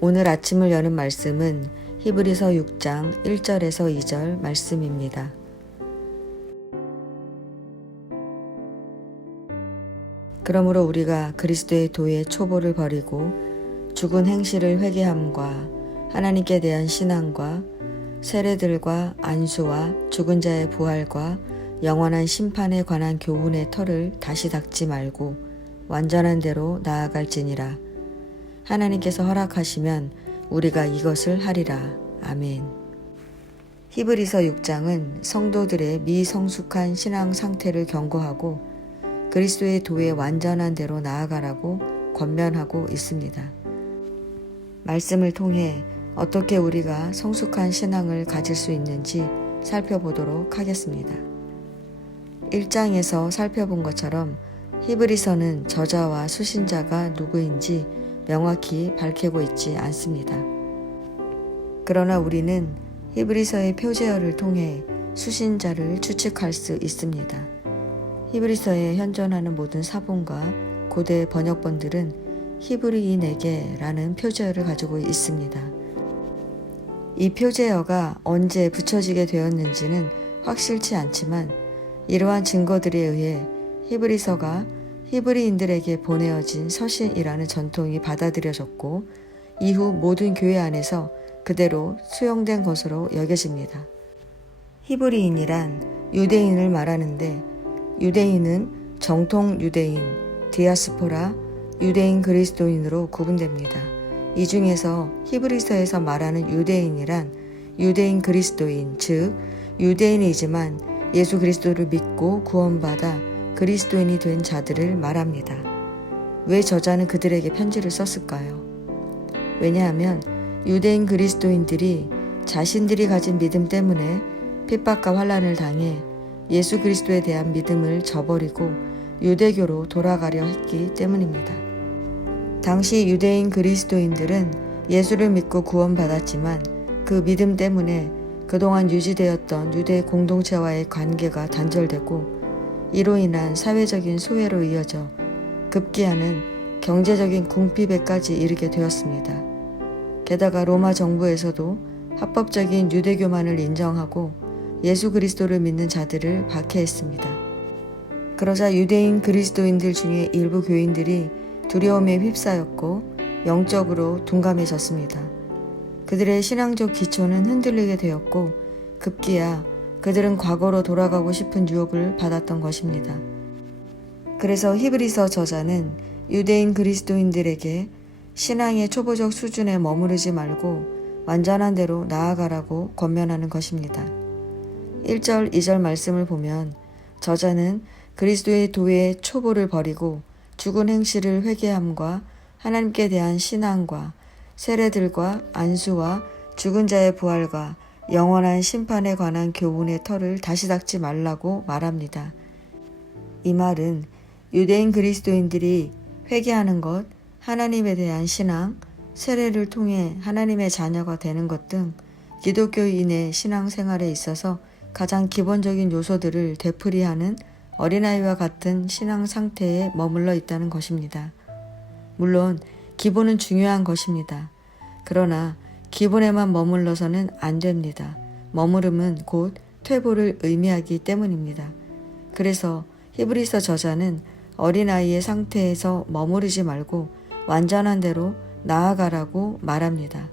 오늘 아침을 여는 말씀은 히브리서 6장 1절에서 2절 말씀입니다. 그러므로 우리가 그리스도의 도의 초보를 버리고 죽은 행실을 회개함과 하나님께 대한 신앙과 세례들과 안수와 죽은 자의 부활과 영원한 심판에 관한 교훈의 털을 다시 닦지 말고 완전한 대로 나아갈지니라. 하나님께서 허락하시면 우리가 이것을 하리라. 아멘. 히브리서 6장은 성도들의 미성숙한 신앙 상태를 경고하고 그리스도의 도의 완전한 대로 나아가라고 권면하고 있습니다. 말씀을 통해 어떻게 우리가 성숙한 신앙을 가질 수 있는지 살펴보도록 하겠습니다. 1장에서 살펴본 것처럼 히브리서는 저자와 수신자가 누구인지 명확히 밝히고 있지 않습니다. 그러나 우리는 히브리서의 표제어를 통해 수신자를 추측할 수 있습니다. 히브리서에 현존하는 모든 사본과 고대 번역본들은 히브리인에게라는 표제어를 가지고 있습니다. 이 표제어가 언제 붙여지게 되었는지는 확실치 않지만 이러한 증거들에 의해 히브리서가 히브리인들에게 보내어진 서신이라는 전통이 받아들여졌고 이후 모든 교회 안에서 그대로 수용된 것으로 여겨집니다. 히브리인이란 유대인을 말하는데 유대인은 정통 유대인, 디아스포라, 유대인 그리스도인으로 구분됩니다. 이 중에서 히브리서에서 말하는 유대인이란 유대인 그리스도인, 즉 유대인이지만 예수 그리스도를 믿고 구원받아 그리스도인이 된 자들을 말합니다. 왜 저자는 그들에게 편지를 썼을까요? 왜냐하면 유대인 그리스도인들이 자신들이 가진 믿음 때문에 핍박과 환난을 당해 예수 그리스도에 대한 믿음을 저버리고 유대교로 돌아가려 했기 때문입니다. 당시 유대인 그리스도인들은 예수를 믿고 구원받았지만 그 믿음 때문에 그동안 유지되었던 유대 공동체와의 관계가 단절되고 이로 인한 사회적인 소외로 이어져 급기야는 경제적인 궁핍에까지 이르게 되었습니다. 게다가 로마 정부에서도 합법적인 유대교만을 인정하고 예수 그리스도를 믿는 자들을 박해했습니다. 그러자 유대인 그리스도인들 중에 일부 교인들이 두려움에 휩싸였고 영적으로 둔감해졌습니다. 그들의 신앙적 기초는 흔들리게 되었고 급기야 그들은 과거로 돌아가고 싶은 유혹을 받았던 것입니다. 그래서 히브리서 저자는 유대인 그리스도인들에게 신앙의 초보적 수준에 머무르지 말고 완전한 대로 나아가라고 권면하는 것입니다. 1절, 2절 말씀을 보면 저자는 그리스도의 도의 초보를 버리고 죽은 행실을 회개함과 하나님께 대한 신앙과 세례들과 안수와 죽은 자의 부활과 영원한 심판에 관한 교훈의 털을 다시 닦지 말라고 말합니다. 이 말은 유대인 그리스도인들이 회개하는 것, 하나님에 대한 신앙, 세례를 통해 하나님의 자녀가 되는 것 등 기독교인의 신앙생활에 있어서 가장 기본적인 요소들을 되풀이하는 어린아이와 같은 신앙 상태에 머물러 있다는 것입니다. 물론 기본은 중요한 것입니다. 그러나 기본에만 머물러서는 안 됩니다. 머무름은 곧 퇴보를 의미하기 때문입니다. 그래서 히브리서 저자는 어린아이의 상태에서 머무르지 말고 완전한 대로 나아가라고 말합니다.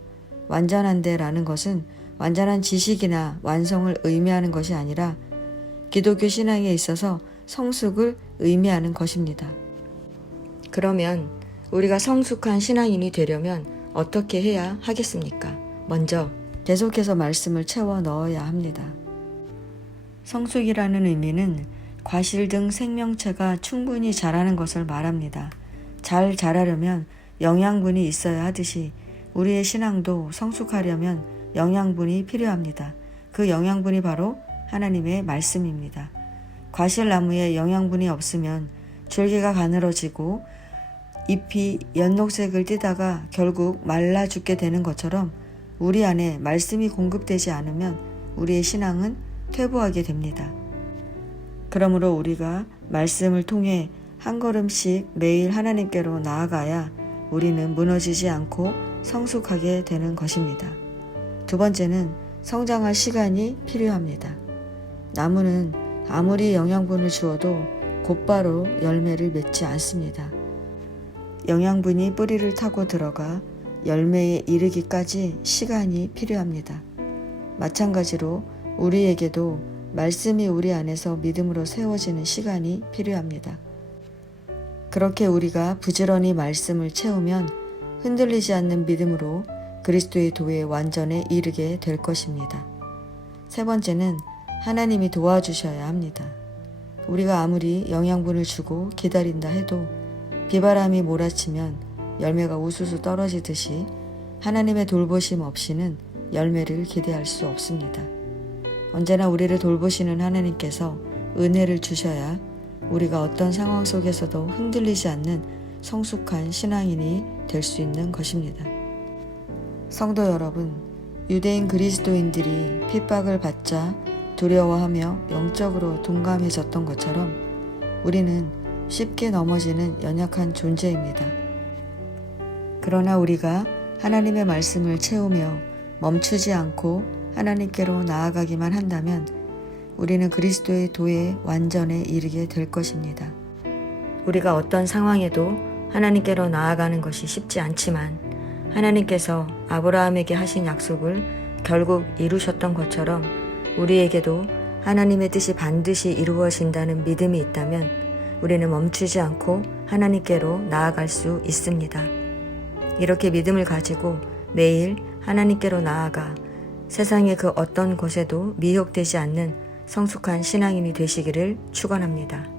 완전한 데라는 것은 완전한 지식이나 완성을 의미하는 것이 아니라 기독교 신앙에 있어서 성숙을 의미하는 것입니다. 그러면 우리가 성숙한 신앙인이 되려면 어떻게 해야 하겠습니까? 먼저 계속해서 말씀을 채워 넣어야 합니다. 성숙이라는 의미는 과실 등 생명체가 충분히 자라는 것을 말합니다. 잘 자라려면 영양분이 있어야 하듯이 우리의 신앙도 성숙하려면 영양분이 필요합니다. 그 영양분이 바로 하나님의 말씀입니다. 과실나무에 영양분이 없으면 줄기가 가늘어지고 잎이 연녹색을 띠다가 결국 말라 죽게 되는 것처럼 우리 안에 말씀이 공급되지 않으면 우리의 신앙은 퇴보하게 됩니다. 그러므로 우리가 말씀을 통해 한 걸음씩 매일 하나님께로 나아가야 우리는 무너지지 않고 성숙하게 되는 것입니다. 두 번째는 성장할 시간이 필요합니다. 나무는 아무리 영양분을 주어도 곧바로 열매를 맺지 않습니다. 영양분이 뿌리를 타고 들어가 열매에 이르기까지 시간이 필요합니다. 마찬가지로 우리에게도 말씀이 우리 안에서 믿음으로 세워지는 시간이 필요합니다. 그렇게 우리가 부지런히 말씀을 채우면 흔들리지 않는 믿음으로 그리스도의 도의 완전에 이르게 될 것입니다. 세 번째는 하나님이 도와주셔야 합니다. 우리가 아무리 영양분을 주고 기다린다 해도 비바람이 몰아치면 열매가 우수수 떨어지듯이 하나님의 돌보심 없이는 열매를 기대할 수 없습니다. 언제나 우리를 돌보시는 하나님께서 은혜를 주셔야 우리가 어떤 상황 속에서도 흔들리지 않는 성숙한 신앙인이 될 수 있는 것입니다. 성도 여러분, 유대인 그리스도인들이 핍박을 받자 두려워하며 영적으로 둔감해졌던 것처럼 우리는 쉽게 넘어지는 연약한 존재입니다. 그러나 우리가 하나님의 말씀을 채우며 멈추지 않고 하나님께로 나아가기만 한다면 우리는 그리스도의 도의 완전에 이르게 될 것입니다. 우리가 어떤 상황에도 하나님께로 나아가는 것이 쉽지 않지만 하나님께서 아브라함에게 하신 약속을 결국 이루셨던 것처럼 우리에게도 하나님의 뜻이 반드시 이루어진다는 믿음이 있다면 우리는 멈추지 않고 하나님께로 나아갈 수 있습니다. 이렇게 믿음을 가지고 매일 하나님께로 나아가 세상의 그 어떤 것에도 미혹되지 않는 성숙한 신앙인이 되시기를 축원합니다.